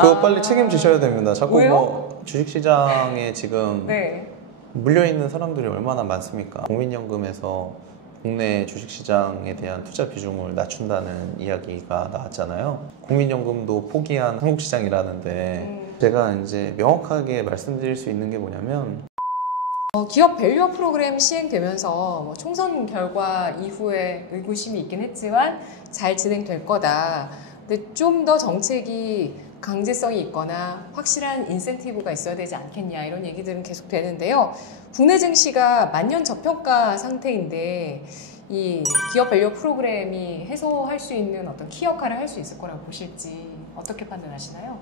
그거 빨리 책임지셔야 됩니다. 자꾸 왜요? 뭐 주식시장에 지금 네. 물려있는 사람들이 얼마나 많습니까? 국민연금에서 국내 주식시장에 대한 투자 비중을 낮춘다는 이야기가 나왔잖아요. 국민연금도 포기한 한국시장이라는데 제가 이제 명확하게 말씀드릴 수 있는 게 뭐냐면 기업 밸류업 프로그램 시행되면서 뭐 총선 결과 이후에 의구심이 있긴 했지만 잘 진행될 거다. 근데 좀 더 정책이 강제성이 있거나 확실한 인센티브가 있어야 되지 않겠냐 이런 얘기들은 계속 되는데요. 국내 증시가 만년 저평가 상태인데 이 기업 밸류업 프로그램이 해소할 수 있는 어떤 키 역할을 할 수 있을 거라고 보실지 어떻게 판단하시나요?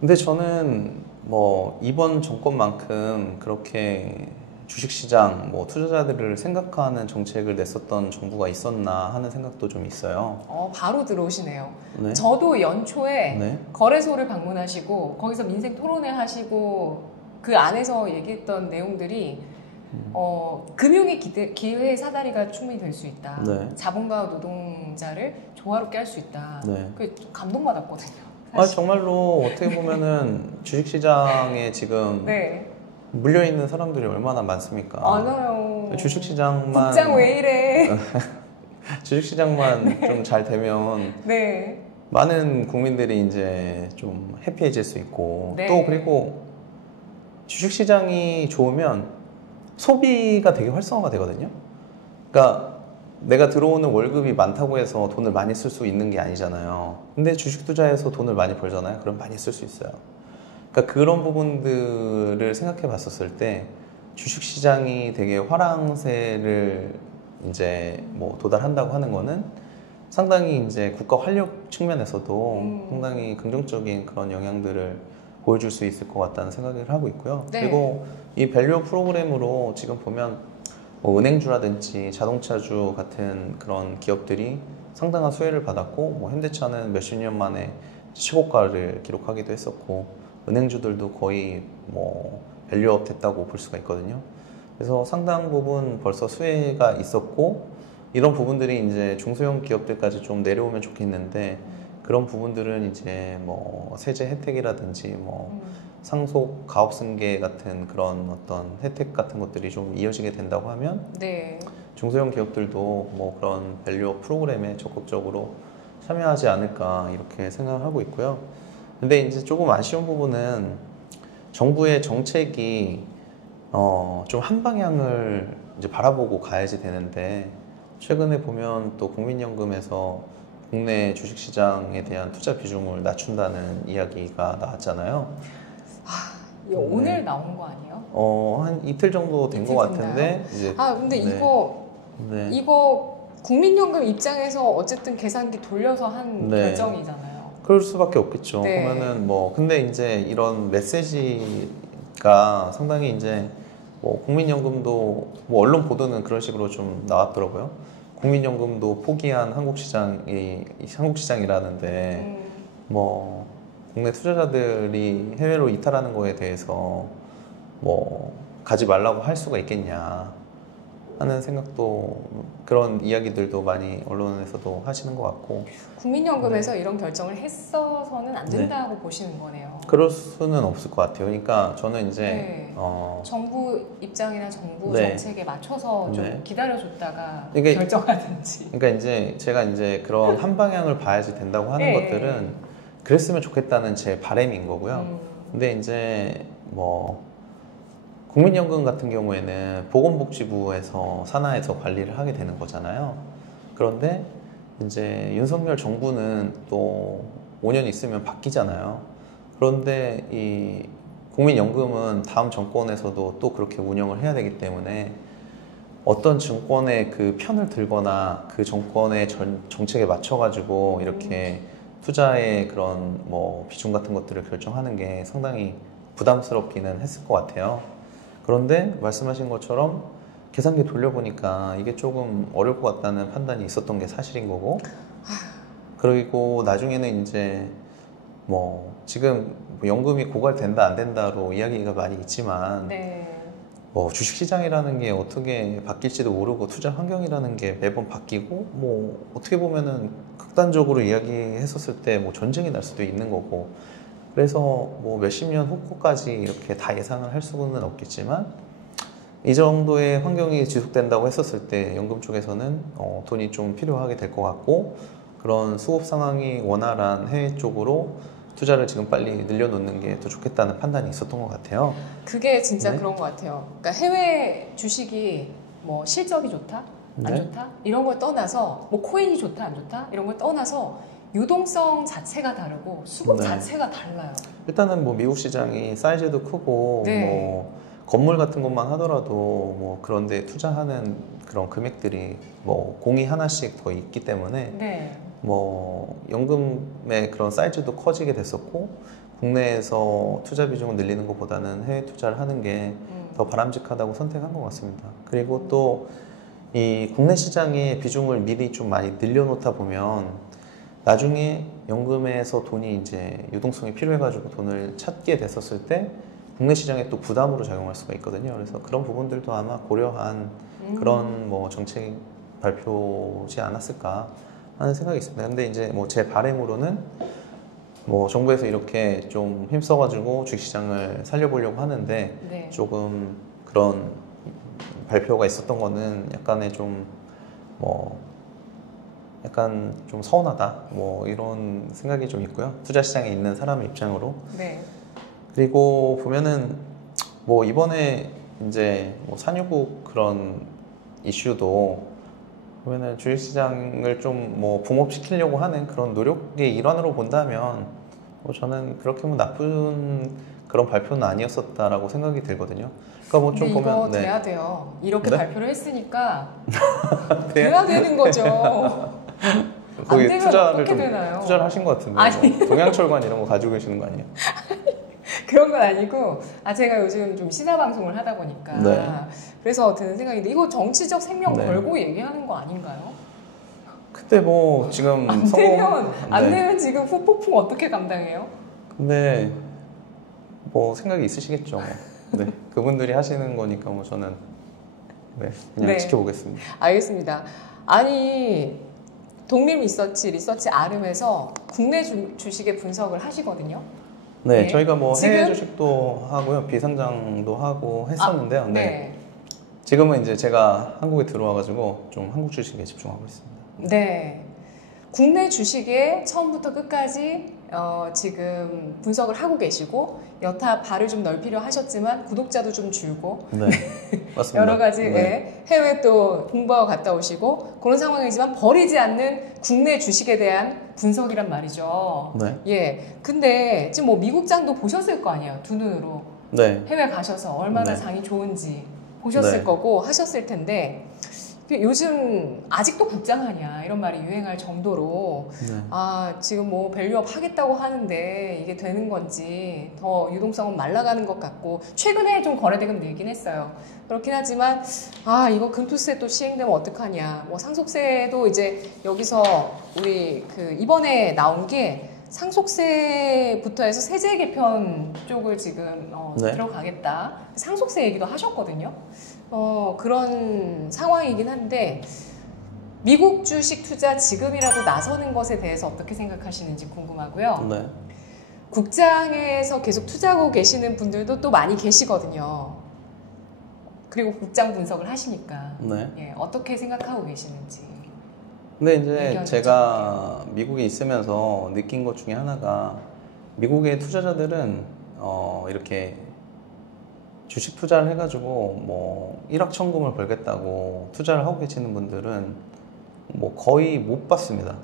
근데 저는 뭐 이번 정권만큼 그렇게 주식시장, 뭐 투자자들을 생각하는 정책을 냈었던 정부가 있었나 하는 생각도 좀 있어요. 바로 들어오시네요. 네. 저도 연초에 네. 거래소를 방문하시고 거기서 민생 토론회 하시고 그 안에서 얘기했던 내용들이 금융의 기회 사다리가 충분히 될 수 있다. 네. 자본가와 노동자를 조화롭게 할 수 있다. 네. 그게 좀 감동받았거든요. 아, 정말로 어떻게 보면은 주식시장에 지금 네. 물려있는 사람들이 얼마나 많습니까? 많아요. 주식시장만 국장 왜 이래? 주식시장만 좀 잘 되면 네. 많은 국민들이 이제 좀 해피해질 수 있고 네. 또 그리고 주식시장이 좋으면 소비가 되게 활성화가 되거든요. 그러니까 내가 들어오는 월급이 많다고 해서 돈을 많이 쓸 수 있는 게 아니잖아요. 근데 주식 투자해서 돈을 많이 벌잖아요. 그럼 많이 쓸 수 있어요. 그러니까 그런 부분들을 생각해 봤었을 때 주식시장이 되게 화랑세를 이제 뭐 도달한다고 하는 거는 상당히 이제 국가 활력 측면에서도 상당히 긍정적인 그런 영향들을 보여줄 수 있을 것 같다는 생각을 하고 있고요. 네. 그리고 이 밸류업 프로그램으로 지금 보면 뭐 은행주라든지 자동차주 같은 그런 기업들이 상당한 수혜를 받았고 뭐 현대차는 몇십 년 만에 최고가를 기록하기도 했었고 은행주들도 거의 뭐 밸류업 됐다고 볼 수가 있거든요. 그래서 상당 부분 벌써 수혜가 있었고 이런 부분들이 이제 중소형 기업들까지 좀 내려오면 좋겠는데 그런 부분들은 이제 뭐 세제 혜택이라든지 뭐 상속 가업 승계 같은 그런 어떤 혜택 같은 것들이 좀 이어지게 된다고 하면 네. 중소형 기업들도 뭐 그런 밸류업 프로그램에 적극적으로 참여하지 않을까 이렇게 생각하고 있고요. 근데 이제 조금 아쉬운 부분은 정부의 정책이 좀 한 방향을 이제 바라보고 가야지 되는데 최근에 보면 또 국민연금에서 국내 주식시장에 대한 투자 비중을 낮춘다는 이야기가 나왔잖아요. 이거 오늘 나온 거 아니에요? 한 이틀 정도 된 것 같은데 이제 근데 네. 이거 국민연금 입장에서 어쨌든 계산기 돌려서 한 네. 결정이잖아요. 그럴 수밖에 없겠죠. 네. 그러면은 뭐 근데 이제 이런 메시지가 상당히 이제 뭐 국민연금도 뭐 언론 보도는 그런 식으로 좀 나왔더라고요. 국민연금도 포기한 한국시장이라는데 뭐 국내 투자자들이 해외로 이탈하는 거에 대해서 뭐 가지 말라고 할 수가 있겠냐 하는 생각도 그런 이야기들도 많이 언론에서도 하시는 것 같고 국민연금에서 이런 결정을 했어서는 안 된다고 보시는 거네요. 그럴 수는 없을 것 같아요. 그러니까 저는 이제 네. 정부 입장이나 정부 네. 정책에 맞춰서 좀 네. 기다려줬다가 이게- 결정하든지. 그러니까 이제 제가 이제 그런 한 방향을 봐야지 된다고 하는 네. 것들은 그랬으면 좋겠다는 제 바람인 거고요. 근데 이제 뭐 국민연금 같은 경우에는 보건복지부에서 산하에서 관리를 하게 되는 거잖아요. 그런데 이제 윤석열 정부는 또 5년 있으면 바뀌잖아요. 그런데 이 국민연금은 다음 정권에서도 또 그렇게 운영을 해야 되기 때문에 어떤 정권의 그 편을 들거나 그 정권의 정책에 맞춰가지고 이렇게 투자의 그런 뭐 비중 같은 것들을 결정하는 게 상당히 부담스럽기는 했을 것 같아요. 그런데 말씀하신 것처럼 계산기 돌려보니까 이게 조금 어려울 것 같다는 판단이 있었던 게 사실인 거고 그리고 나중에는 이제 뭐 지금 뭐 연금이 고갈된다 안 된다로 이야기가 많이 있지만 네. 뭐 주식시장이라는 게 어떻게 바뀔지도 모르고 투자 환경이라는 게 매번 바뀌고 뭐 어떻게 보면은 극단적으로 이야기했었을 때 뭐 전쟁이 날 수도 있는 거고 그래서 뭐 몇십 년 후까지 이렇게 다 예상을 할 수는 없겠지만 이 정도의 환경이 지속된다고 했었을 때 연금 쪽에서는 돈이 좀 필요하게 될 것 같고 그런 수급 상황이 원활한 해외 쪽으로 투자를 지금 빨리 늘려놓는 게 더 좋겠다는 판단이 있었던 것 같아요. 그게 진짜 네. 그런 것 같아요. 그러니까 해외 주식이 뭐 실적이 좋다, 안 네. 좋다 이런 걸 떠나서 뭐 코인이 좋다, 안 좋다 이런 걸 떠나서 유동성 자체가 다르고 수급 네. 자체가 달라요. 일단은 뭐 미국 시장이 사이즈도 크고 네. 뭐 건물 같은 것만 하더라도 뭐 그런데 투자하는 그런 금액들이 뭐 공이 하나씩 더 있기 때문에 네. 뭐 연금의 그런 사이즈도 커지게 됐었고 국내에서 투자 비중을 늘리는 것보다는 해외 투자를 하는 게 더 바람직하다고 선택한 것 같습니다. 그리고 또 이 국내 시장의 비중을 미리 좀 많이 늘려놓다 보면 나중에 연금에서 돈이 이제 유동성이 필요해가지고 돈을 찾게 됐었을 때 국내 시장에 또 부담으로 작용할 수가 있거든요. 그래서 그런 부분들도 아마 고려한 그런 뭐 정책 발표지 않았을까 하는 생각이 있습니다. 근데 이제 뭐 제 바람으로는 뭐 정부에서 이렇게 좀 힘써가지고 주식시장을 살려보려고 하는데 네. 조금 그런 발표가 있었던 거는 약간의 좀 뭐 약간 좀 서운하다 뭐 이런 생각이 좀 있고요. 투자 시장에 있는 사람 입장으로. 네. 그리고 보면은 뭐 이번에 이제 뭐 산유국 그런 이슈도 보면은 주식시장을 좀 뭐 붕업시키려고 하는 그런 노력의 일환으로 본다면 뭐 저는 그렇게 뭐 나쁜 그런 발표는 아니었었다라고 생각이 들거든요. 그러니까 뭐 좀 근데 이거 보면 돼야 돼요. 이렇게 네? 발표를 했으니까 돼요? 돼야 되는 거죠. 거기 안 되면 투자를 어떻게 좀 되나요? 투자를 하신 것 같은데 아니. 뭐 동양철관 이런 거 가지고 계시는 거 아니에요? 그런 건 아니고 제가 요즘 좀 시사 방송을 하다 보니까 네. 그래서 드는 생각인데 이거 정치적 생명 네. 걸고 얘기하는 거 아닌가요? 그때 뭐 지금 안 성공 되면 안 네. 되면 지금 후폭풍 어떻게 감당해요? 근데 뭐 생각이 있으시겠죠. 뭐. 네, 그분들이 하시는 거니까 뭐 저는 네, 그냥 네. 지켜보겠습니다. 알겠습니다. 아니 독립 리서치 아름에서 국내 주식의 분석을 하시거든요. 네, 네. 저희가 뭐 해외 지금- 주식도 하고요, 비상장도 하고 했었는데요. 네. 네. 지금은 이제 제가 한국에 들어와가지고 좀 한국 주식에 집중하고 있습니다. 네. 국내 주식에 처음부터 끝까지 지금 분석을 하고 계시고 여타 발을 좀 넓히려 하셨지만 구독자도 좀 줄고 네, 맞습니다. 여러 가지 네. 해외 또 공부하고 갔다 오시고 그런 상황이지만 버리지 않는 국내 주식에 대한 분석이란 말이죠. 네, 예. 근데 지금 뭐 미국장도 보셨을 거 아니에요. 두 눈으로 네, 해외 가셔서 얼마나 네. 장이 좋은지 보셨을 네. 거고 하셨을 텐데 요즘 아직도 국장하냐 이런 말이 유행할 정도로 네. 지금 뭐 밸류업 하겠다고 하는데 이게 되는 건지 더 유동성은 말라가는 것 같고 최근에 좀 거래대금 늘긴 했어요. 그렇긴 하지만 이거 금투세 또 시행되면 어떡하냐. 뭐 상속세도 이제 여기서 우리 그 이번에 나온 게 상속세부터 해서 세제 개편 쪽을 지금 네. 들어가겠다. 상속세 얘기도 하셨거든요. 그런 상황이긴 한데 미국 주식 투자 지금이라도 나서는 것에 대해서 어떻게 생각하시는지 궁금하고요. 네. 국장에서 계속 투자하고 계시는 분들도 또 많이 계시거든요. 그리고 국장 분석을 하시니까 네. 예, 어떻게 생각하고 계시는지. 근데 이제 의견을 제가 미국에 있으면서 느낀 것 중에 하나가 미국의 투자자들은 이렇게 주식 투자를 해가지고 뭐 1억 천금을 벌겠다고 투자를 하고 계시는 분들은 뭐 거의 못 봤습니다.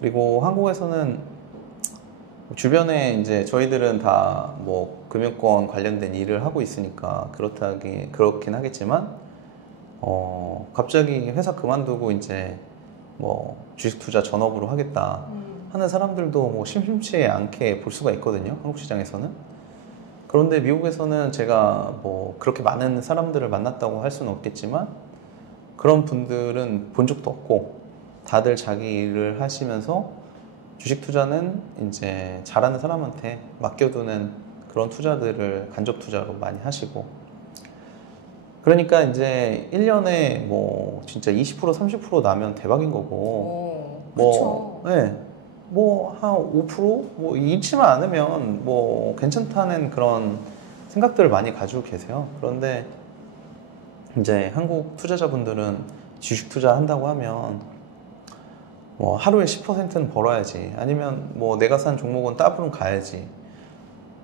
그리고 한국에서는 주변에 이제 저희들은 다 뭐 금융권 관련된 일을 하고 있으니까 그렇긴 하겠지만 갑자기 회사 그만두고 이제 뭐 주식 투자 전업으로 하겠다 하는 사람들도 뭐 심심치 않게 볼 수가 있거든요. 한국 시장에서는. 그런데 미국에서는 제가 뭐 그렇게 많은 사람들을 만났다고 할 수는 없겠지만 그런 분들은 본 적도 없고 다들 자기 일을 하시면서 주식 투자는 이제 잘하는 사람한테 맡겨두는 그런 투자들을 간접 투자로 많이 하시고 그러니까 이제 1년에 뭐 진짜 20% 30% 나면 대박인 거고 그렇죠. 뭐 네. 뭐 한 5%뭐 잃지만 않으면 뭐 괜찮다는 그런 생각들을 많이 가지고 계세요. 그런데 이제 한국 투자자분들은 주식 투자한다고 하면 뭐 하루에 10%는 벌어야지, 아니면 뭐 내가 산 종목은 따블은 가야지,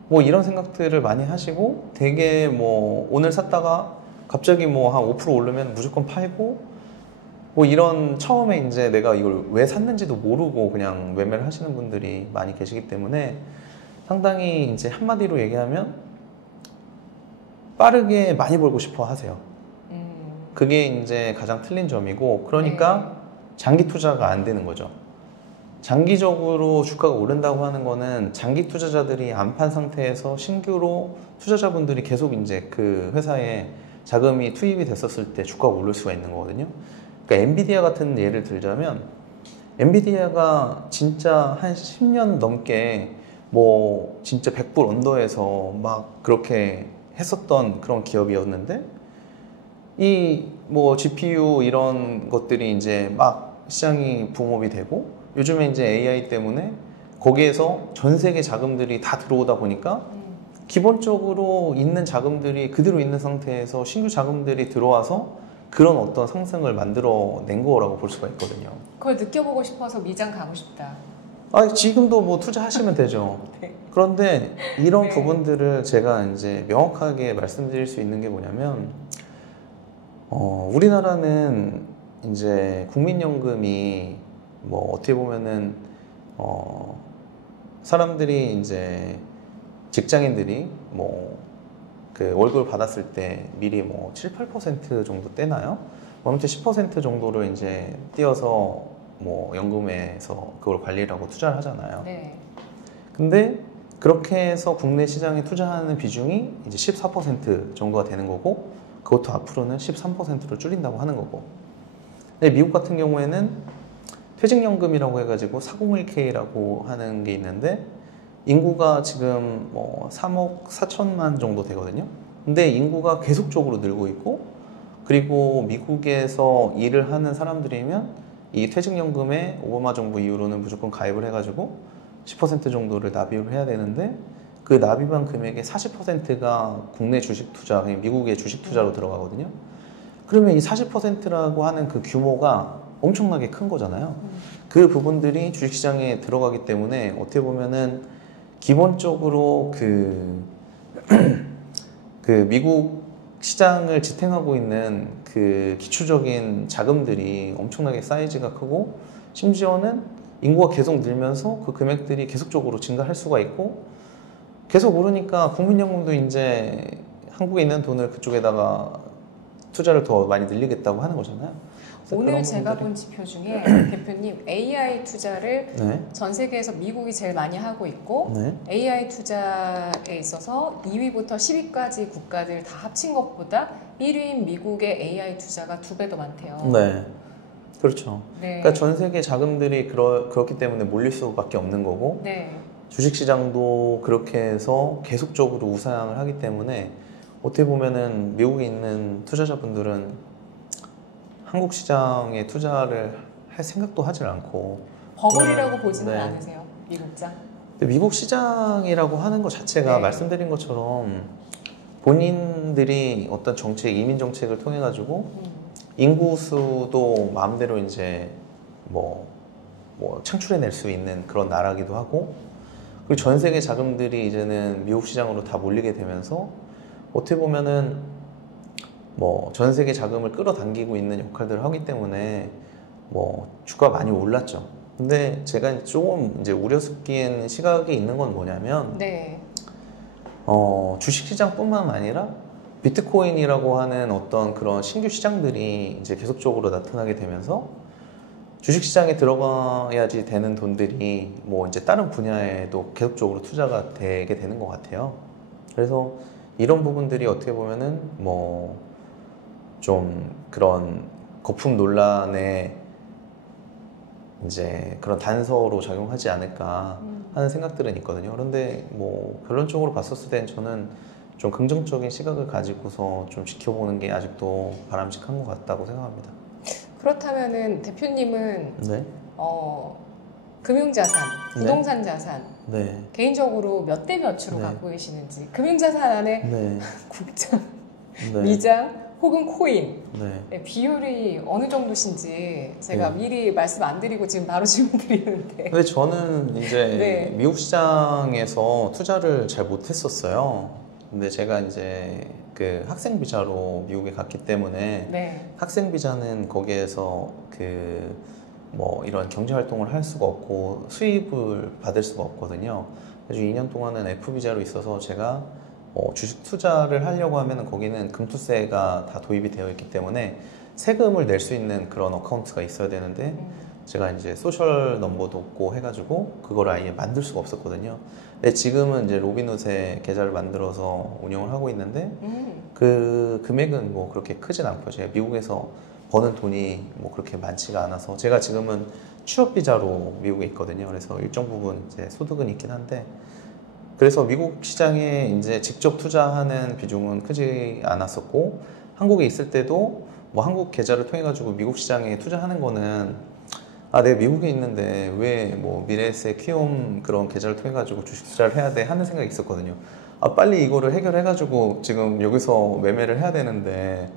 뭐 이런 생각들을 많이 하시고, 되게 뭐 오늘 샀다가 갑자기 뭐 한 5% 오르면 무조건 팔고, 뭐 이런, 처음에 이제 내가 이걸 왜 샀는지도 모르고 그냥 매매를 하시는 분들이 많이 계시기 때문에, 상당히 이제 한마디로 얘기하면 빠르게 많이 벌고 싶어 하세요. 그게 이제 가장 틀린 점이고, 그러니까 장기 투자가 안 되는 거죠. 장기적으로 주가가 오른다고 하는 거는 장기 투자자들이 안 판 상태에서 신규로 투자자분들이 계속 이제 그 회사에 자금이 투입이 됐었을 때 주가가 오를 수가 있는 거거든요. 그러니까 엔비디아 같은 예를 들자면, 엔비디아가 진짜 한 10년 넘게 뭐 진짜 100불 언더에서 막 그렇게 했었던 그런 기업이었는데, 이 뭐 GPU 이런 것들이 이제 막 시장이 붐업이 되고, 요즘에 이제 AI 때문에 거기에서 전 세계 자금들이 다 들어오다 보니까 기본적으로 있는 자금들이 그대로 있는 상태에서 신규 자금들이 들어와서 그런 어떤 상승을 만들어낸 거라고 볼 수가 있거든요. 그걸 느껴보고 싶어서 미장 가고 싶다. 아, 지금도 뭐 투자하시면 되죠. 네. 그런데 이런 네. 부분들을 제가 이제 명확하게 말씀드릴 수 있는 게 뭐냐면, 우리나라는 이제 국민연금이 뭐 어떻게 보면은 사람들이 이제 직장인들이 뭐 그 월급을 받았을 때 미리 뭐 7, 8% 정도 떼나요? 뭐 아무튼 10% 정도를 이제 띄어서 뭐 연금에서 그걸 관리를 하고 투자를 하잖아요. 네. 근데 그렇게 해서 국내 시장에 투자하는 비중이 이제 14% 정도가 되는 거고, 그것도 앞으로는 13%로 줄인다고 하는 거고. 근데 미국 같은 경우에는 퇴직연금이라고 해가지고 401k라고 하는 게 있는데, 인구가 지금 뭐 3억 4천만 정도 되거든요. 근데 인구가 계속적으로 늘고 있고, 그리고 미국에서 일을 하는 사람들이면 이 퇴직연금에 오바마 정부 이후로는 무조건 가입을 해가지고 10% 정도를 납입을 해야 되는데, 그 납입한 금액의 40%가 국내 주식 투자, 미국의 주식 투자로 들어가거든요. 그러면 이 40%라고 하는 그 규모가 엄청나게 큰 거잖아요. 그 부분들이 주식시장에 들어가기 때문에 어떻게 보면은 기본적으로 그 미국 시장을 지탱하고 있는 그 기초적인 자금들이 엄청나게 사이즈가 크고, 심지어는 인구가 계속 늘면서 그 금액들이 계속적으로 증가할 수가 있고, 계속 오르니까 국민연금도 이제 한국에 있는 돈을 그쪽에다가 투자를 더 많이 늘리겠다고 하는 거잖아요. 오늘 제가 본 지표 중에 대표님 AI 투자를 네. 전 세계에서 미국이 제일 많이 하고 있고, 네. AI 투자에 있어서 2위부터 10위까지 국가들 다 합친 것보다 1위인 미국의 AI 투자가 2배 더 많대요. 네. 그렇죠. 네. 그러니까 전 세계 자금들이 그렇기 때문에 몰릴 수밖에 없는 거고, 네. 주식시장도 그렇게 해서 계속적으로 우상향을 하기 때문에, 어떻게 보면은 미국에 있는 투자자분들은 한국 시장에 투자를 할 생각도 하질 않고, 버블이라고 보지는 네. 않으세요? 미국장? 근데 미국 시장이라고 하는 것 자체가 네. 말씀드린 것처럼 본인들이 어떤 정책, 이민 정책을 통해 가지고 인구 수도 마음대로 이제 뭐 창출해낼 수 있는 그런 나라기도 하고, 그리고 전 세계 자금들이 이제는 미국 시장으로 다 몰리게 되면서 어떻게 보면은 뭐 전 세계 자금을 끌어당기고 있는 역할들을 하기 때문에 뭐 주가가 많이 올랐죠. 근데 제가 조금 이제 우려스러운 시각이 있는 건 뭐냐면, 네. 주식시장뿐만 아니라 비트코인이라고 하는 어떤 그런 신규 시장들이 이제 계속적으로 나타나게 되면서 주식시장에 들어가야지 되는 돈들이 뭐 이제 다른 분야에도 계속적으로 투자가 되게 되는 것 같아요. 그래서 이런 부분들이 어떻게 보면은 뭐 좀 그런 거품 논란에 이제 그런 단서로 작용하지 않을까 하는 생각들은 있거든요. 그런데 뭐 결론적으로 봤었을 땐 저는 좀 긍정적인 시각을 가지고서 좀 지켜보는 게 아직도 바람직한 것 같다고 생각합니다. 그렇다면은 대표님은 네. 금융자산, 네. 부동산 자산 네. 개인적으로 몇 대 몇으로 네. 갖고 계시는지 금융자산 안에 네. 국장, 네. 미장 혹은 코인 네. 네, 비율이 어느 정도신지 제가 네. 미리 말씀 안 드리고 지금 바로 질문 드리는데 근데 저는 이제 네. 미국 시장에서 투자를 잘 못했었어요. 근데 제가 이제 그 학생 비자로 미국에 갔기 때문에 네. 학생 비자는 거기에서 뭐 이런 경제 활동을 할 수가 없고 수입을 받을 수가 없거든요. 그래서 2년 동안은 F 비자로 있어서 제가 주식 투자를 하려고 하면 거기는 금투세가 다 도입이 되어 있기 때문에 세금을 낼 수 있는 그런 어카운트가 있어야 되는데 제가 이제 소셜 넘버도 없고 해가지고 그걸 아예 만들 수가 없었거든요. 근데 지금은 이제 로빈훗에 계좌를 만들어서 운영을 하고 있는데 그 금액은 뭐 그렇게 크진 않고요. 제가 미국에서 버는 돈이 뭐 그렇게 많지가 않아서 제가 지금은 취업 비자로 미국에 있거든요. 그래서 일정 부분 이제 소득은 있긴 한데 그래서 미국 시장에 이제 직접 투자하는 비중은 크지 않았었고 한국에 있을 때도 뭐 한국 계좌를 통해 가지고 미국 시장에 투자하는 거는 내가 미국에 있는데 왜 뭐 미래에셋 키움 그런 계좌를 통해 가지고 주식 투자를 해야 돼 하는 생각이 있었거든요. 빨리 이거를 해결해 가지고 지금 여기서 매매를 해야 되는데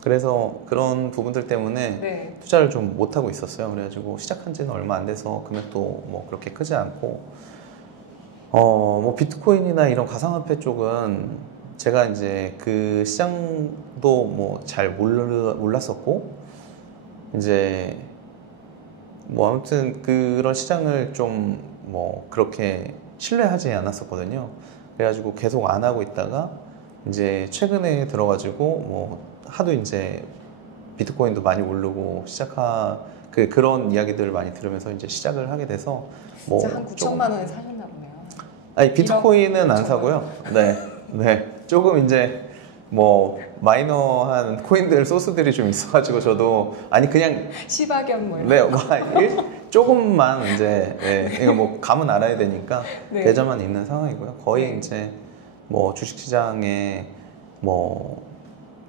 그래서 그런 부분들 때문에 네. 투자를 좀 못 하고 있었어요. 그래가지고 시작한 지는 얼마 안 돼서 금액도 뭐 그렇게 크지 않고 뭐 비트코인이나 이런 가상화폐 쪽은 제가 이제 그 시장도 뭐 잘 몰랐었고 이제 뭐 아무튼 그런 시장을 좀 뭐 그렇게 신뢰하지 않았었거든요. 그래가지고 계속 안 하고 있다가 이제 최근에 들어가지고 뭐 하도 이제 비트코인도 많이 오르고 그런 이야기들을 많이 들으면서 이제 시작을 하게 돼서 뭐 진짜 한 9천만 원에 사셨나 보네요. 아니 비트코인은 안 사고요. 네. 조금 이제 뭐 마이너한 코인들 소스들이 좀 있어가지고 저도 그냥 시바견 뭐 네, 조금만 이제 이거 뭐 감은 알아야 되니까 네. 계좌만 있는 상황이고요. 거의 네. 이제 뭐 주식시장에 뭐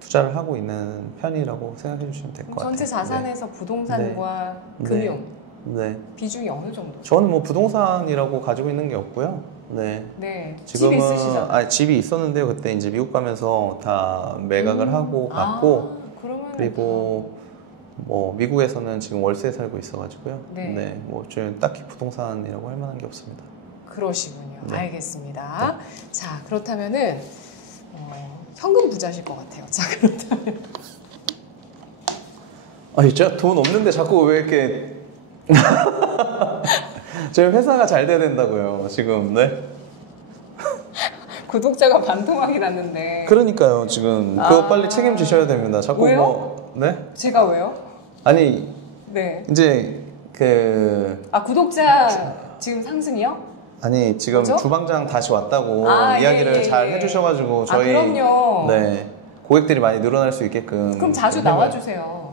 투자를 하고 있는 편이라고 생각해 주시면 될 것 같아요. 전체 자산에서 부동산과 네. 금융 네. 비중이 어느 정도? 저는 뭐 부동산이라고 가지고 있는 게 없고요. 네. 네. 지금은 집이 있으시잖아요. 집이 있었는데요. 그때 이제 미국 가면서 다 매각을 하고 갔고 그러면 그리고 뭐 미국에서는 지금 월세에 살고 있어가지고요. 네. 뭐 좀 딱히 부동산이라고 할 만한 게 없습니다. 그러시군요. 네. 알겠습니다. 자, 그렇다면은 현금 부자실 것 같아요. 자, 그렇다면 제가 돈 없는데 자꾸 왜 이렇게 저희 회사가 잘 돼야 된다고요. 지금 네. 구독자가 반토막이 났는데. 그러니까요. 지금 그거 빨리 책임지셔야 됩니다. 자꾸 왜요? 네? 제가 왜요? 아니 네. 이제 구독자 지금 상승이요? 아니 지금 뭐죠? 주방장 다시 왔다고 이야기를 예. 잘 해주셔가지고 저희 그럼요. 네 고객들이 많이 늘어날 수 있게끔 그럼 자주 좀 해봐요. 나와주세요.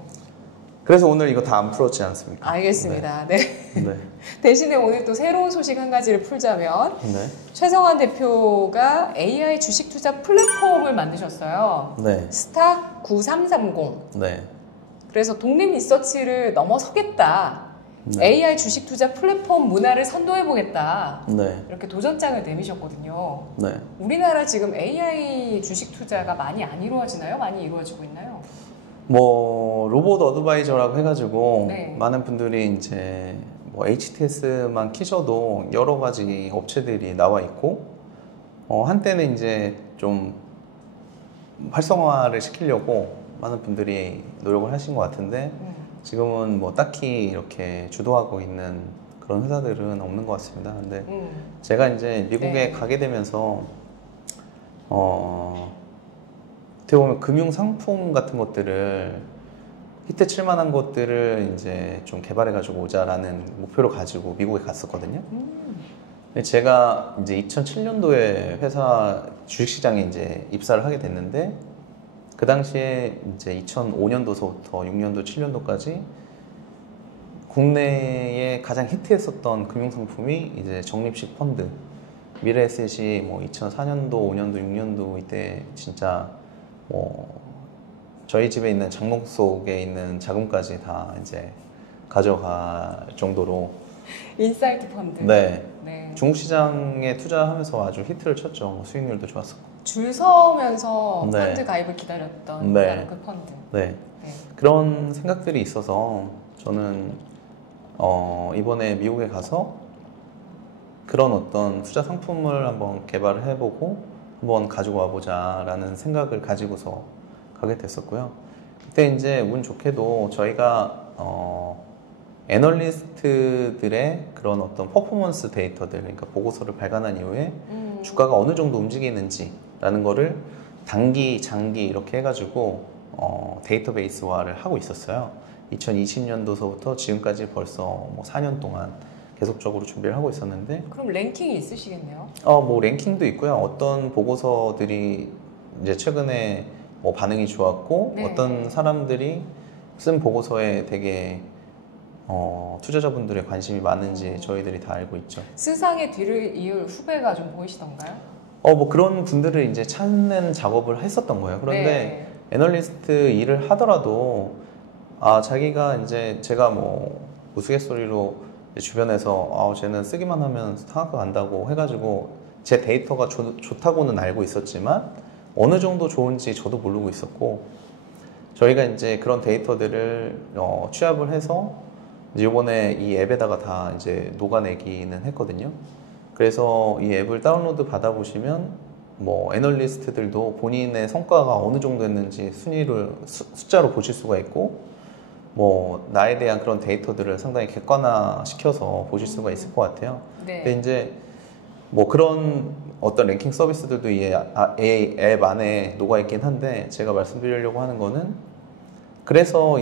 그래서 오늘 이거 다 안 풀었지 않습니까? 알겠습니다. 네. 네. 대신에 오늘 또 새로운 소식 한 가지를 풀자면 네. 최성환 대표가 AI 주식 투자 플랫폼을 만드셨어요. 네. 스탁 9330. 네. 그래서 독립 리서치를 넘어서겠다. 네. AI 주식 투자 플랫폼 문화를 선도해 보겠다. 네. 이렇게 도전장을 내미셨거든요. 네. 우리나라 지금 AI 주식 투자가 많이 안 이루어지나요? 많이 이루어지고 있나요? 뭐 로봇 어드바이저라고 해가지고 네. 많은 분들이 이제 뭐 HTS만 키셔도 여러 가지 업체들이 나와 있고 한때는 이제 좀 활성화를 시키려고 많은 분들이 노력을 하신 것 같은데 지금은 뭐 딱히 이렇게 주도하고 있는 그런 회사들은 없는 것 같습니다. 근데 제가 이제 미국에 네. 가게 되면서 어떻게 보면 금융 상품 같은 것들을 히트 칠 만한 것들을 이제 좀 개발해 가지고 오자라는 목표를 가지고 미국에 갔었거든요. 근데 제가 이제 2007년도에 회사 주식시장에 이제 입사를 하게 됐는데 그 당시에 이제 2005년도서부터 6년도, 7년도까지 국내에 가장 히트했었던 금융상품이 이제 적립식 펀드, 미래에셋이 뭐 2004년도, 5년도, 6년도 이때 진짜 뭐 저희 집에 있는 장롱 속에 있는 자금까지 다 이제 가져갈 정도로 인사이트 펀드. 네. 네. 중국 시장에 투자하면서 아주 히트를 쳤죠. 뭐 수익률도 좋았었고. 줄 서면서 네. 펀드 가입을 기다렸던 네. 그 펀드. 네. 네. 그런 생각들이 있어서 저는 이번에 미국에 가서 그런 어떤 투자 상품을 한번 개발을 해보고 한번 가지고 와보자라는 생각을 가지고서 가게 됐었고요. 그때 이제 운 좋게도 저희가 애널리스트들의 그런 어떤 퍼포먼스 데이터들, 그러니까 보고서를 발간한 이후에 주가가 어느 정도 움직이는지라는 거를 단기, 장기 이렇게 해가지고 데이터베이스화를 하고 있었어요. 2020년도서부터 지금까지 벌써 뭐 4년 동안 계속적으로 준비를 하고 있었는데, 그럼 랭킹이 있으시겠네요? 뭐 랭킹도 있고요. 어떤 보고서들이 이제 최근에 뭐 반응이 좋았고, 네. 어떤 사람들이 쓴 보고서에 되게 투자자분들의 관심이 많은지 저희들이 다 알고 있죠. 스상의 뒤를 이을 후배가 좀 보이시던가요? 뭐 그런 분들을 이제 찾는 작업을 했었던 거예요. 그런데 네. 애널리스트 일을 하더라도 자기가 이제 제가 뭐 우스갯소리로 주변에서 쟤는 쓰기만 하면 상한가 간다고 해가지고 제 데이터가 좋다고는 알고 있었지만 어느 정도 좋은지 저도 모르고 있었고, 저희가 이제 그런 데이터들을 취합을 해서 이제 이번에 이 앱에다가 다 이제 녹아내기는 했거든요. 그래서 이 앱을 다운로드 받아보시면 뭐 애널리스트들도 본인의 성과가 어느 정도 했는지 순위를 숫자로 보실 수가 있고, 뭐 나에 대한 그런 데이터들을 상당히 객관화 시켜서 보실 수가 있을 것 같아요. 네. 근데 이제 뭐 그런 어떤 랭킹 서비스들도 이 앱 안에 녹아 있긴 한데, 제가 말씀드리려고 하는 거는 그래서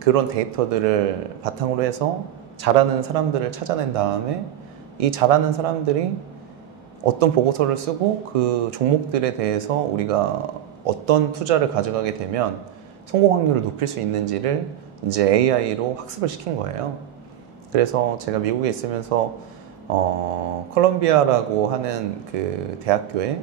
그런 데이터들을 바탕으로 해서 잘하는 사람들을 찾아낸 다음에 이 잘하는 사람들이 어떤 보고서를 쓰고 그 종목들에 대해서 우리가 어떤 투자를 가져가게 되면 성공 확률을 높일 수 있는지를 이제 AI로 학습을 시킨 거예요. 그래서 제가 미국에 있으면서 컬럼비아라고 하는 그 대학교에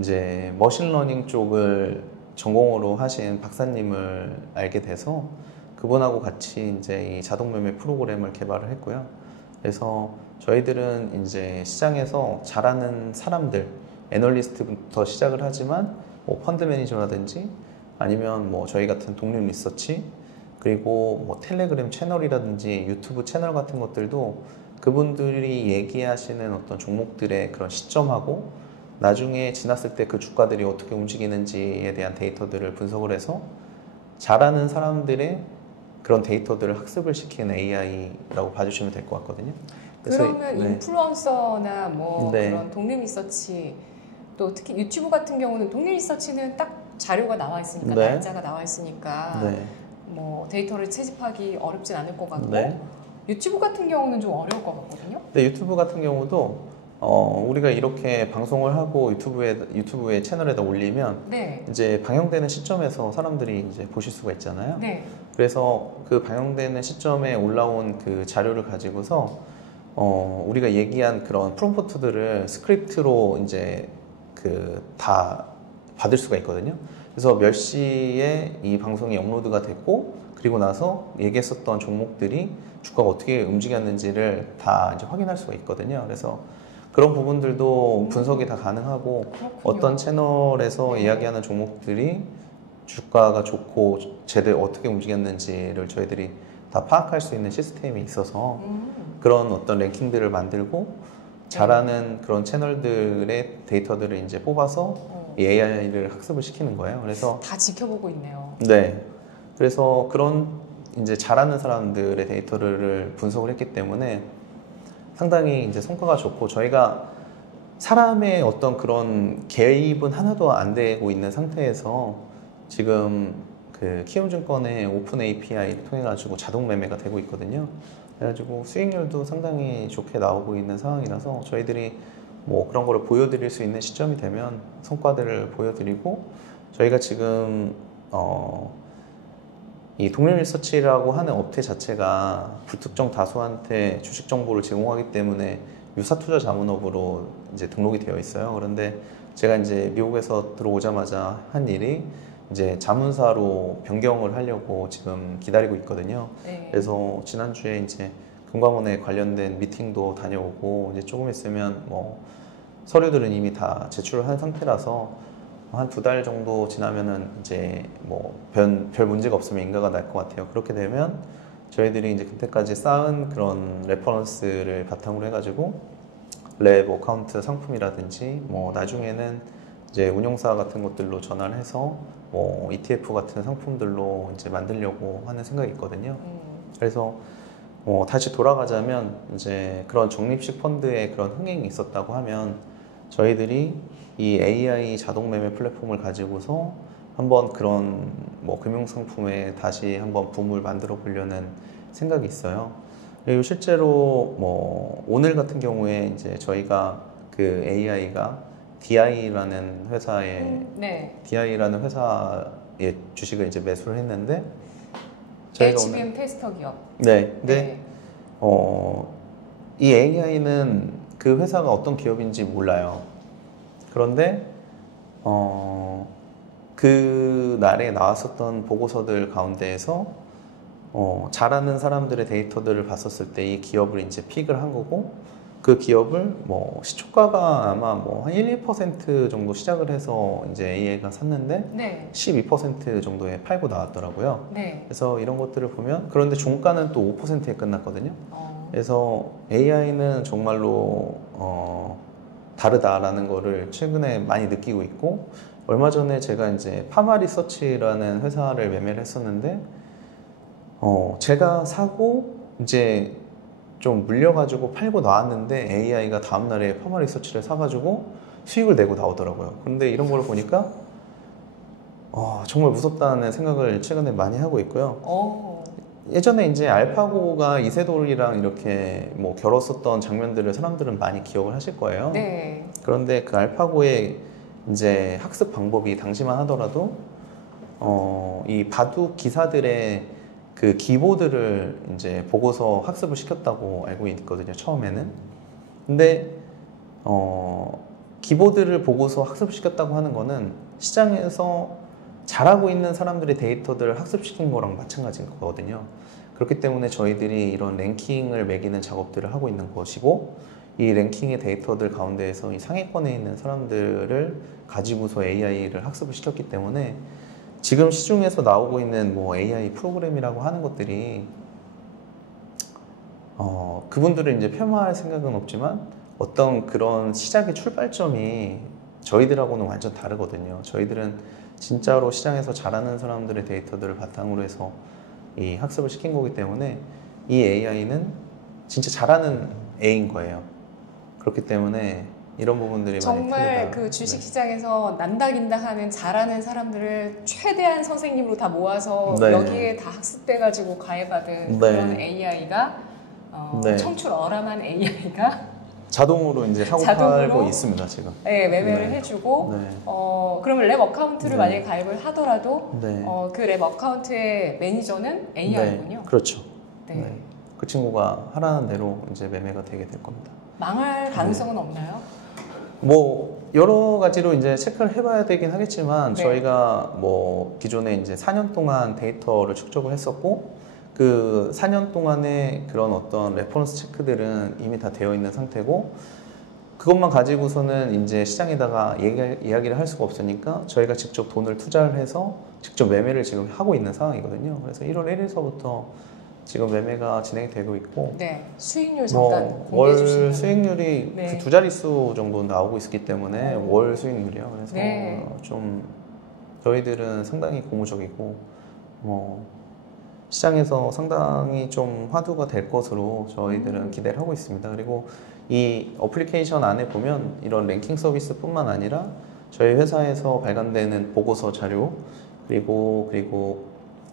이제 머신러닝 쪽을 전공으로 하신 박사님을 알게 돼서 그분하고 같이 이제 이 자동 매매 프로그램을 개발을 했고요. 그래서 저희들은 이제 시장에서 잘하는 사람들, 애널리스트부터 시작을 하지만 뭐 펀드 매니저라든지 아니면 뭐 저희 같은 독립 리서치, 그리고 뭐 텔레그램 채널이라든지 유튜브 채널 같은 것들도 그분들이 얘기하시는 어떤 종목들의 그런 시점하고 나중에 지났을 때 그 주가들이 어떻게 움직이는지에 대한 데이터들을 분석을 해서 잘하는 사람들의 그런 데이터들을 학습을 시키는 AI라고 봐주시면 될 것 같거든요. 그러면 인플루언서나 뭐 네. 그런 독립 리서치, 또 특히 유튜브 같은 경우는 독립 리서치는 딱 자료가 나와 있으니까, 네. 날짜가 나와 있으니까 네. 뭐 데이터를 채집하기 어렵진 않을 것 같고, 네. 유튜브 같은 경우는 좀 어려울 것 같거든요. 근데 유튜브 같은 경우도 우리가 이렇게 방송을 하고 유튜브에 채널에다 올리면 네. 이제 방영되는 시점에서 사람들이 이제 보실 수가 있잖아요. 네. 그래서 그 방영되는 시점에 올라온 그 자료를 가지고서 우리가 얘기한 그런 프롬프트들을 스크립트로 이제 그 다 받을 수가 있거든요. 그래서 몇 시에 이 방송이 업로드가 됐고, 그리고 나서 얘기했었던 종목들이 주가가 어떻게 움직였는지를 다 이제 확인할 수가 있거든요. 그래서 그런 부분들도 분석이 다 가능하고, 그렇군요. 어떤 채널에서 네. 이야기하는 종목들이 주가가 좋고 제대로 어떻게 움직였는지를 저희들이 다 파악할 수 있는 시스템이 있어서 그런 어떤 랭킹들을 만들고 잘하는 그런 채널들의 데이터들을 이제 뽑아서 이 AI를 학습을 시키는 거예요. 그래서 다 지켜보고 있네요. 네, 그래서 그런 이제 잘하는 사람들의 데이터를 분석을 했기 때문에 상당히 이제 성과가 좋고, 저희가 사람의 어떤 그런 개입은 하나도 안 되고 있는 상태에서 지금 그 키움증권의 오픈 API를 통해 가지고 자동 매매가 되고 있거든요. 그래가지고 수익률도 상당히 좋게 나오고 있는 상황이라서 저희들이 뭐 그런 거를 보여드릴 수 있는 시점이 되면 성과들을 보여드리고, 저희가 지금 이 독립 리서치라고 하는 업체 자체가 불특정 다수한테 주식 정보를 제공하기 때문에 유사투자 자문업으로 이제 등록이 되어 있어요. 그런데 제가 이제 미국에서 들어오자마자 한 일이 이제 자문사로 변경을 하려고 지금 기다리고 있거든요. 네. 그래서 지난주에 이제 금감원에 관련된 미팅도 다녀오고 이제 조금 있으면 뭐 서류들은 이미 다 제출을 한 상태라서 한 2달 정도 지나면은 이제 뭐 별 문제가 없으면 인가가 날 것 같아요. 그렇게 되면 저희들이 이제 그때까지 쌓은 그런 레퍼런스를 바탕으로 해가지고 랩 어카운트 상품이라든지 뭐 나중에는 이제 운용사 같은 것들로 전환을 해서 뭐 ETF 같은 상품들로 이제 만들려고 하는 생각이 있거든요. 그래서 다시 돌아가자면 이제 그런 적립식 펀드의 그런 흥행이 있었다고 하면 저희들이 이 AI 자동 매매 플랫폼을 가지고서 한번 그런 뭐 금융 상품에 다시 한번 붐을 만들어 보려는 생각이 있어요. 그리고 실제로 뭐 오늘 같은 경우에 이제 저희가 그 AI가 DI라는 회사에 DI라는 회사의 주식을 이제 매수를 했는데 저희가 HBM 테스터 기업. 네, 근데 이 AI는 그 회사가 어떤 기업인지 몰라요. 그런데 그 날에 나왔었던 보고서들 가운데에서 잘하는 사람들의 데이터들을 봤었을 때 이 기업을 이제 픽을 한 거고 그 기업을 뭐 시초가가 아마 뭐 한 1, 2% 정도 시작을 해서 이제 AI가 샀는데 12% 정도에 팔고 나왔더라고요. 그래서 이런 것들을 보면 그런데 종가는 또 5%에 끝났거든요. 그래서 AI는 정말로 다르다라는 거를 최근에 많이 느끼고 있고 얼마 전에 제가 이제 파마리서치라는 회사를 매매를 했었는데 제가 사고 이제 좀 물려가지고 팔고 나왔는데 AI가 다음날에 파마리서치를 사가지고 수익을 내고 나오더라고요. 그런데 이런 걸 보니까 정말 무섭다는 생각을 최근에 많이 하고 있고요. 예전에 이제 알파고가 이세돌이랑 이렇게 뭐 겨뤘었던 장면들을 사람들은 많이 기억을 하실 거예요. 그런데 그 알파고의 이제 학습 방법이 당시만 하더라도 이 바둑 기사들의 그 기보들을 이제 보고서 학습을 시켰다고 알고 있거든요, 처음에는. 근데 기보들을 보고서 학습을 시켰다고 하는 거는 시장에서 잘하고 있는 사람들의 데이터들을 학습시킨 거랑 마찬가지인 거거든요. 그렇기 때문에 저희들이 이런 랭킹을 매기는 작업들을 하고 있는 것이고 이 랭킹의 데이터들 가운데에서 이 상위권에 있는 사람들을 가지고서 AI를 학습을 시켰기 때문에 지금 시중에서 나오고 있는 뭐 AI 프로그램이라고 하는 것들이 그분들을 이제 폄하할 생각은 없지만 어떤 그런 시작의 출발점이 저희들하고는 완전 다르거든요. 저희들은 진짜로 시장에서 잘하는 사람들의 데이터들을 바탕으로 해서 이 학습을 시킨 거기 때문에 이 AI는 진짜 잘하는 A인 거예요. 그렇기 때문에 이런 부분들이 정말 많이 틀리다. 그 주식시장에서 난다긴다 하는 잘하는 사람들을 최대한 선생님으로 다 모아서 여기에 다 학습돼가지고 가해받은 그런 AI가 청출 어람한 AI가 자동으로 이제 사고 팔고 있습니다 지금. 매매를 해주고 그러면 랩 어카운트를 만약에 가입을 하더라도 그 랩 어카운트의 매니저는 AI군요. 그렇죠. 그 친구가 하라는 대로 이제 매매가 되게 될 겁니다. 망할 가능성은 없나요? 뭐 여러 가지로 이제 체크를 해봐야 되긴 하겠지만 저희가 뭐 기존에 이제 4년 동안 데이터를 축적을 했었고 그 4년 동안의 그런 어떤 레퍼런스 체크들은 이미 다 되어 있는 상태고 그것만 가지고서는 이제 시장에다가 이야기를 할 수가 없으니까 저희가 직접 돈을 투자를 해서 직접 매매를 지금 하고 있는 상황이거든요. 그래서 1월 1일서부터 지금 매매가 진행이 되고 있고 수익률 잠깐 월 수익률이 그 2자릿수 정도 나오고 있기 때문에 월 수익률이요. 그래서 좀 저희들은 상당히 고무적이고 시장에서 상당히 좀 화두가 될 것으로 저희들은 기대를 하고 있습니다. 그리고 이 어플리케이션 안에 보면 이런 랭킹 서비스뿐만 아니라 저희 회사에서 발간되는 보고서 자료 그리고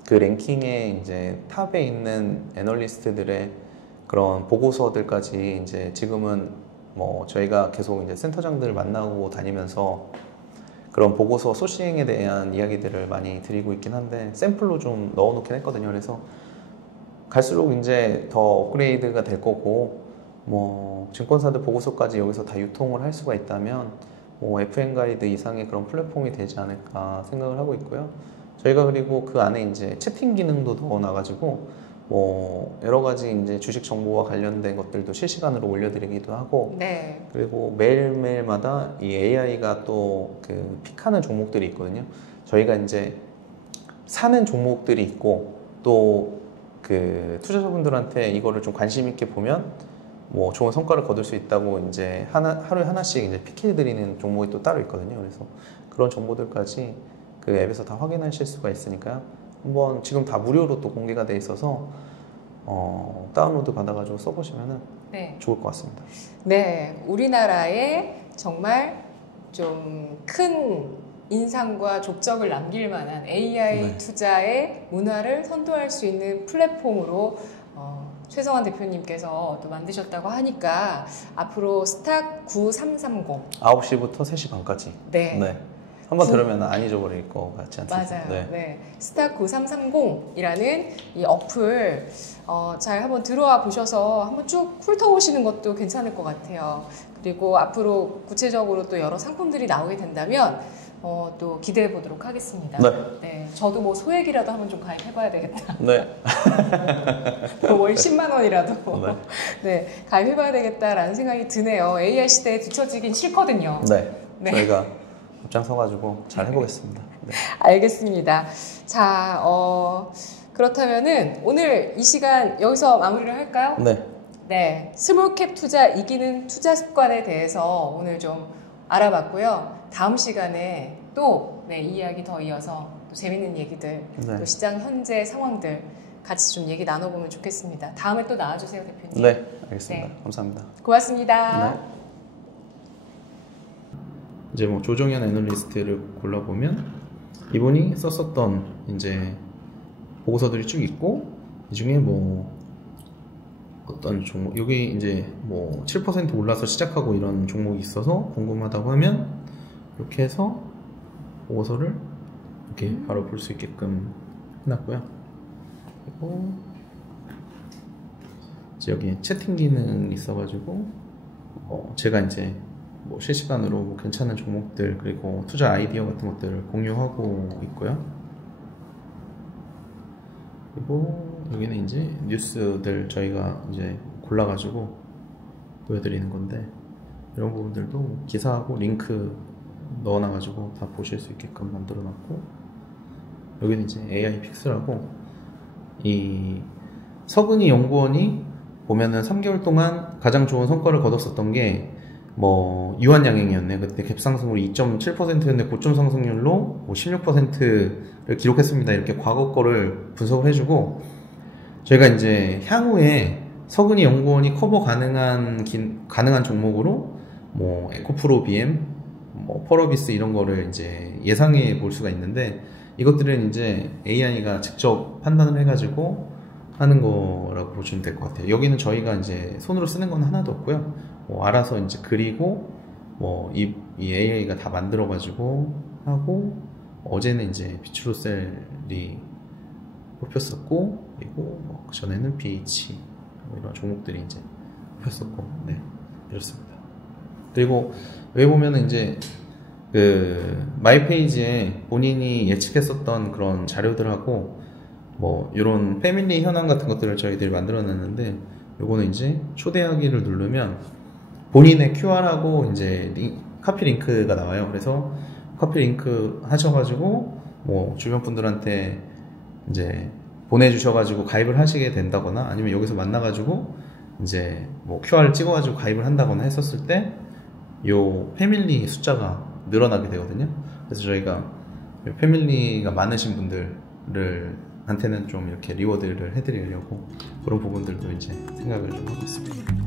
그 랭킹에 이제 탑에 있는 애널리스트들의 그런 보고서들까지 이제 지금은 뭐 저희가 계속 이제 센터장들을 만나고 다니면서 그런 보고서 소싱에 대한 이야기들을 많이 드리고 있긴 한데 샘플로 좀 넣어놓긴 했거든요. 그래서 갈수록 이제 더 업그레이드가 될 거고 뭐 증권사들 보고서까지 여기서 다 유통을 할 수가 있다면 뭐 FN 가이드 이상의 그런 플랫폼이 되지 않을까 생각을 하고 있고요. 저희가 그리고 그 안에 이제 채팅 기능도 넣어놔가지고 뭐 여러 가지 이제 주식 정보와 관련된 것들도 실시간으로 올려드리기도 하고 네. 그리고 매일매일마다 이 AI가 또 그 픽하는 종목들이 있거든요. 저희가 이제 사는 종목들이 있고 또 그 투자자분들한테 이거를 좀 관심 있게 보면 뭐 좋은 성과를 거둘 수 있다고 이제 하루에 하나씩 이제 픽해드리는 종목이 또 따로 있거든요. 그래서 그런 정보들까지 그 앱에서 다 확인하실 수가 있으니까요. 한번 지금 다 무료로 또 공개가 돼 있어서 다운로드 받아가지고 써보시면은 네. 좋을 것 같습니다. 네, 우리나라에 정말 좀 큰 인상과 족적을 남길 만한 AI 네. 투자의 문화를 선도할 수 있는 플랫폼으로 최성환 대표님께서 또 만드셨다고 하니까 앞으로 스탁 9330 9시부터 3시 반까지. 네. 한번 들으면 안 잊어버릴 것 같지 않습니까? 맞아요. 네. 스탁 9330이라는 이 어플 잘 한번 들어와 보셔서 한번 쭉 훑어보시는 것도 괜찮을 것 같아요. 그리고 앞으로 구체적으로 또 여러 상품들이 나오게 된다면 또 기대해 보도록 하겠습니다. 네. 네. 저도 뭐 소액이라도 한번 좀 가입해봐야 되겠다. 네. 월 10만 원이라도 네. 네, 가입해봐야 되겠다라는 생각이 드네요. AI 시대에 뒤처지긴 싫거든요. 네. 네. 저희가 앞장서가지고 잘 해보겠습니다. 네. 알겠습니다. 자, 그렇다면은 오늘 이 시간 여기서 마무리를 할까요? 네. 네, 스몰캡 투자 이기는 투자 습관에 대해서 오늘 좀 알아봤고요. 다음 시간에 또 이 이야기 더 이어서 또 재밌는 얘기들, 네. 또 시장 현재 상황들 같이 좀 얘기 나눠보면 좋겠습니다. 다음에 또 나와주세요, 대표님. 네. 알겠습니다. 네. 감사합니다. 고맙습니다. 네. 이제 뭐 조정현 애널리스트를 골라보면 이분이 썼었던 이제 보고서들이 쭉 있고 이 중에 뭐 어떤 종목 여기 이제 뭐 7% 올라서 시작하고 이런 종목이 있어서 궁금하다고 하면 이렇게 해서 보고서를 이렇게 바로 볼 수 있게끔 해놨고요. 그리고 이제 여기 채팅 기능이 있어가지고 제가 이제 뭐 실시간으로 뭐 괜찮은 종목들 그리고 투자 아이디어 같은 것들을 공유하고 있고요. 그리고 여기는 이제 뉴스들 저희가 이제 골라가지고 보여드리는 건데 이런 부분들도 기사하고 링크 넣어놔가지고 다 보실 수 있게끔 만들어놨고 여기는 이제 AI 픽스라고 이 서근희 연구원이 보면은 3개월 동안 가장 좋은 성과를 거뒀었던 게 뭐 유한양행이었네. 그때 갭상승으로 2.7%였는데 고점 상승률로 뭐 16%를 기록했습니다. 이렇게 과거 거를 분석을 해주고 저희가 이제 향후에 서근희 연구원이 커버 가능한 종목으로 뭐 에코프로 BM, 뭐 펄어비스 이런 거를 이제 예상해 볼 수가 있는데 이것들은 이제 AI가 직접 판단을 해가지고 하는 거라고 보시면 될 것 같아요. 여기는 저희가 이제 손으로 쓰는 건 하나도 없고요. 뭐 알아서 이제 그리고 뭐 이 AI가 다 만들어가지고 하고 어제는 이제 비추로셀이 뽑혔었고 그리고 뭐 그 전에는 BH 뭐 이런 종목들이 이제 뽑혔었고 네 이렇습니다. 그리고 여기 보면은 이제 그 마이 페이지에 본인이 예측했었던 그런 자료들하고 뭐 이런 패밀리 현황 같은 것들을 저희들이 만들어 놨는데 요거는 이제 초대하기를 누르면 본인의 QR하고 이제 카피 링크가 나와요. 그래서 카피 링크 하셔가지고 뭐 주변 분들한테 이제 보내주셔가지고 가입을 하시게 된다거나 아니면 여기서 만나가지고 이제 뭐 QR을 찍어가지고 가입을 한다거나 했었을 때 요 패밀리 숫자가 늘어나게 되거든요. 그래서 저희가 패밀리가 많으신 분들을 한테는 좀 이렇게 리워드를 해드리려고 그런 부분들도 이제 생각을 좀 하고 있습니다.